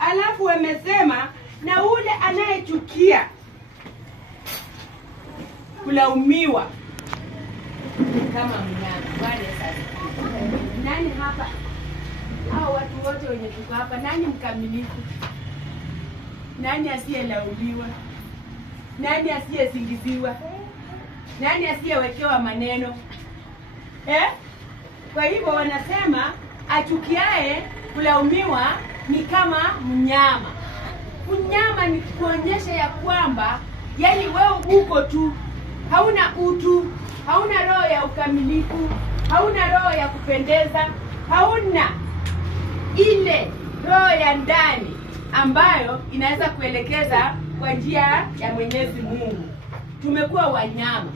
Alafu wamesema na ule anayechukia kulaumiwa kama mnyama. Bwana sasa. Nani hapa? Hao watu wote wenye tuko hapa, nani mkamilifu? Nani asiyelaumiwa? Nani asiyesingiziwa? Nani asiyewekewa maneno? Kwa hivyo wanasema achukiae kulaumiwa ni kama mnyama. Mnyama ni kuonyesha ya kwamba yani wewe uko tu, hauna utu, hauna roho ya ukamilifu, hauna roho ya kupendeza, hauna ile roho ya ndani ambayo inaweza kuelekeza kwa njia ya Mwenyezi Mungu. Tumekuwa wanyama.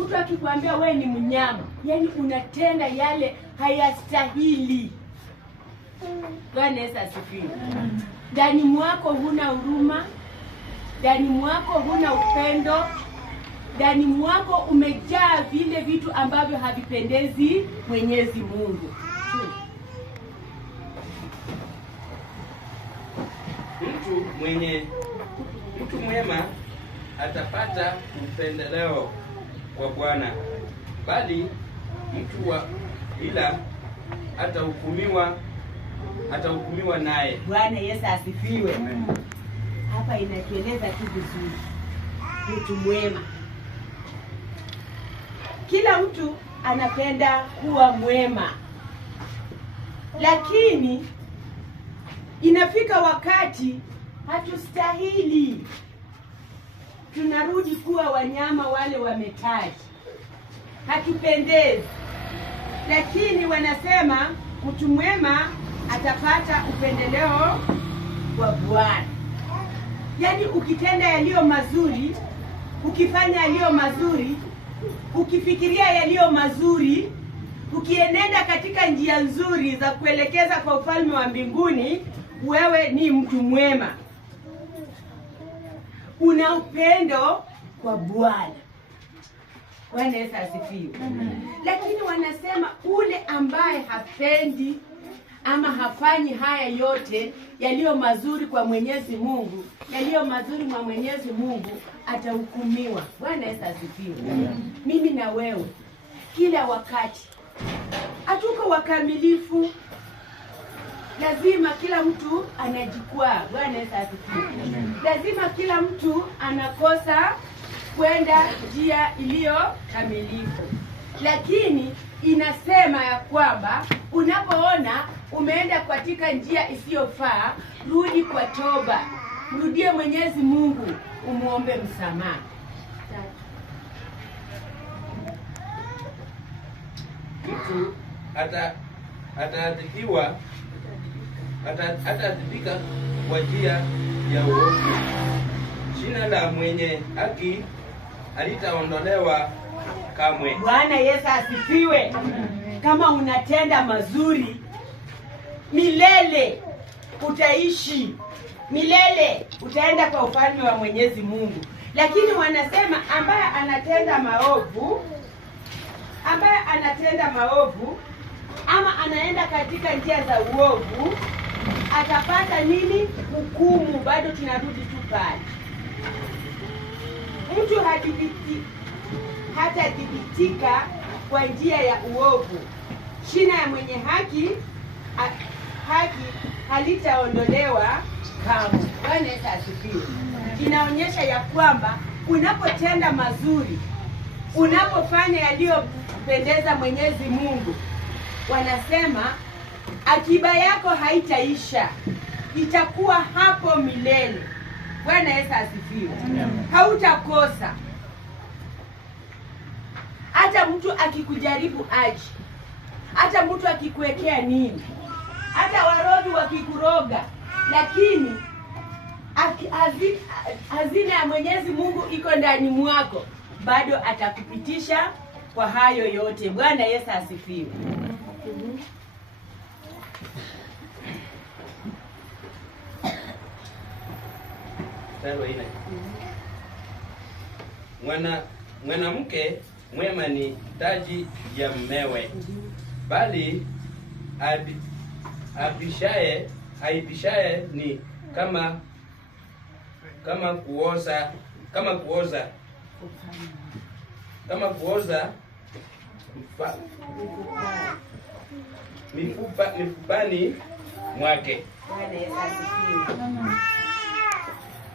Mtu akikwambia wewe ni mnyama, yani unatenda yale hayastahili. Bwana Yesu asifiwe. Ndani mwako huna huruma, ndani mwako huna upendo, ndani mwako umejaa vile vitu ambavyo havipendezi Mwenyezi Mungu. Mtu mwema atapata upendeleo wa Bwana, bali mtu wa ila atahukumiwa naye. Bwana Yesu asifiwe. Hapa inatueleza tu vizuri. Mtu mwema. Kila mtu anapenda kuwa mwema. Lakini inafika wakati hatustahili. Tunarudi kuwa wanyama wale wametaji. Hatupendezi. Lakini wanasema mtu mwema atapata upendeleo wa Bwana. Yaani ukitenda yaliyo mazuri, ukifanya yaliyo mazuri, ukifikiria yaliyo mazuri, ukienenda katika njia nzuri za kuelekeza kwa ufalme wa mbinguni, wewe ni mtu mwema. Una upendo kwa Bwana. Bwana Yesu asifiwe. Lakini wanasema ule ambaye hapendi ama hafanyi haya yote yaliyo mazuri kwa Mwenyezi Mungu, yaliyo mazuri kwa Mwenyezi Mungu, atahukumiwa. Bwana Yesu asifiwe. Mimi na wewe kila wakati hatuko wakamilifu. Lazima kila mtu anajikwaa. Bwana Yesu asifiwe. Lazima kila mtu anakosa kwenda njia iliyo kamilifu. Lakini inasema ya kwamba unapoona umeenda katika njia isiyofaa, rudi kwa toba. Mrudie Mwenyezi Mungu, umuombe msamaha. Mtu ataadhibika kwa njia ya uovu. Jina la mwenye haki halitaondolewa kamwe. Bwana Yesu asifiwe. Kama unatenda mazuri, milele utaishi, milele utaenda kwa ufalme wa Mwenyezi Mungu. Lakini wanasema ambaye anatenda maovu ama anaenda katika njia za uovu, atapata nini? Hukumu. Bado tunarudi tu pale. Mtu hatathibitika kwa njia ya uovu. Shina ya mwenye haki halitaondolewa kamwe. Bwana Yesu asifiwe. Inaonyesha ya kwamba unapotenda mazuri, unapofanya yaliyopendeza Mwenyezi Mungu, wanasema akiba yako haitaisha, itakuwa hapo milele. Bwana Yesu asifiwe. Hautakosa. Hata mtu akikujaribu aje, hata mtu akikuwekea nini, hata warogi wakikuroga, lakini hazina ya Mwenyezi Mungu iko ndani mwako, bado atakupitisha kwa hayo yote. Bwana Yesu asifiwe. Mwanamke mwema ni taji ya mmewe, bali aipishaye ni kama kuoza mifupani mwake. Bwana Yesu asifiwe.